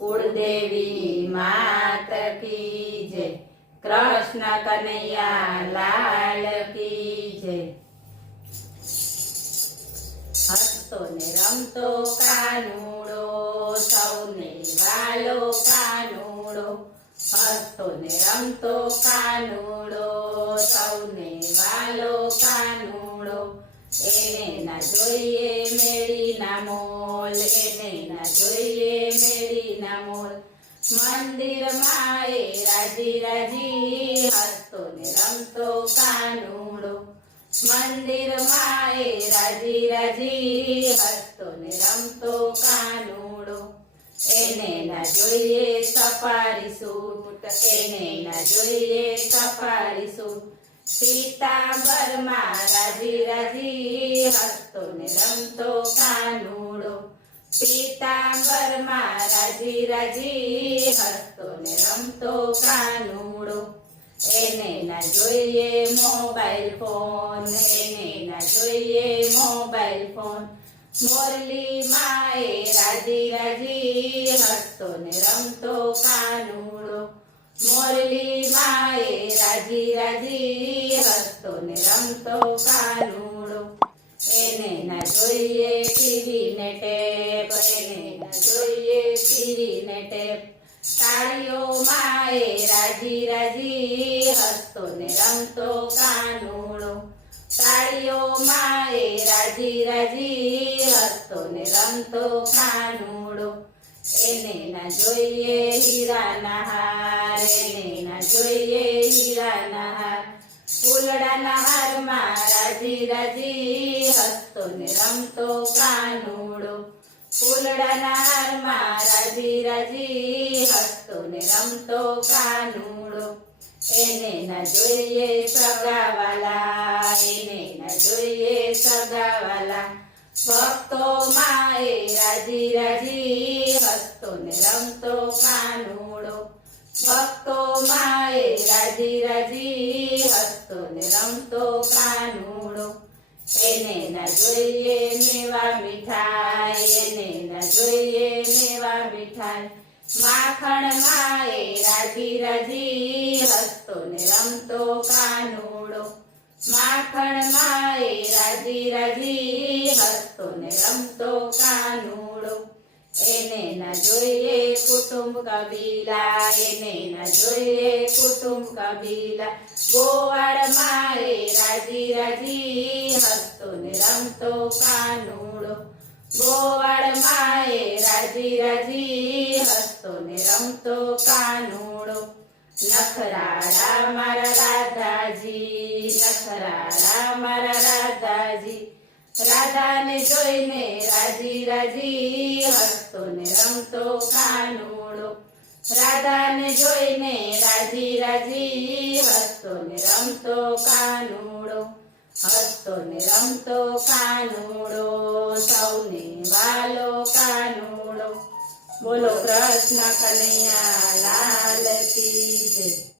कुलदेवी मात की जय। कृष्ण कन्हैया लाल की जय। हसतो ने रमतो कानूड़ो सौने वालो कानूड़ो। हसतो ने रमतो कानूड़ो सौने वालो कानूड़ो। એને ના જોઈએ મેળી ના મોલ, એને ના જોઈએ મેળી ના મોલ। મંદિર માએ રાજી રાજી હસતો ને રમતો કાનુડો। મંદિર માએ રાજી રાજી હસતો ને રમતો કાનુડો। એને ના જોઈએ સફારી સૂટ, એને ના જોઈએ સફારી સૂટ। પીતાંબર માં રાજી રાજી હસતો ને રમતો કાનુડો। પીતાંબર માં રાજી રાજી હસતો ને રમતો કાનુડો। એને ના જોઈએ મોબાઈલ ફોન, એને ના જોઈએ મોબાઈલ ફોન। મોરલી માએ રાજી રાજી હસતો ને રમતો કાનુડો। મોરલી માએ રાજી રાજી હસતો ને રમતો કાનુડો। એને ના જોઈએ ટીવી ને ટેપ, એને ના જોઈએ ટીવી ને ટેપ। તાળીઓ માએ રાજી રાજી હસતો ને રમતો કાનુડો। તાળીઓ માએ રાજી રાજી હસતો ને રમતો કાનુડો। એને ના જોઈએ હીરાના હાર, એને ના જોઈએ હીરાના હાર। ફૂલડાના હારમાં રાજી રાજી હસતો ને રમતો કાનુડો। ફૂલડાના હારમાં રાજી રાજી હસતો ને રમતો કાનુડો। એને ના જોઈએ સગાવાલા, એને ના જોઈએ સગાવાલા। ભક્તો માએ રાજી રાજી હસતો ને રમતો કાનુડો। ભક્તો માએ રાજી રાજી હસતો ને રમતો કાનુડો। એને ના જોઈએ મેવા મીઠાઈ, એને ના જોઈએ મેવા મીઠાઈ। માખણ માએ રાજી રાજી હસતો ને રમતો કાનુડો। માખણ માએ રાજી રાજી હસતો ને રમતો કાનુડો। એને ના જોઈએ કુટુંબ કબીલા, એને ના જોઈએ કુટુંબ કબીલા। ગોવાળ માએ રાજી રાજી હસતો ને રમતો કાનુડો। ગોવાળ માએ રાજી રાજી હસતો ને રમતો કાનુડો। નખરાળા મારા રાધાજી, નખરાળા મારા રાધાજી। રાધાને જોઈને રાજી રાજી હસતો ને રમતો કાનુડો। રાધાને જોઈને રાજી રાજી હસતો ને રમતો કાનુડો। હસતો ને રમતો કાનુડો સૌને વાલો કાનુડો। બોલો કૃષ્ણ કનૈયા લાલ કી જય।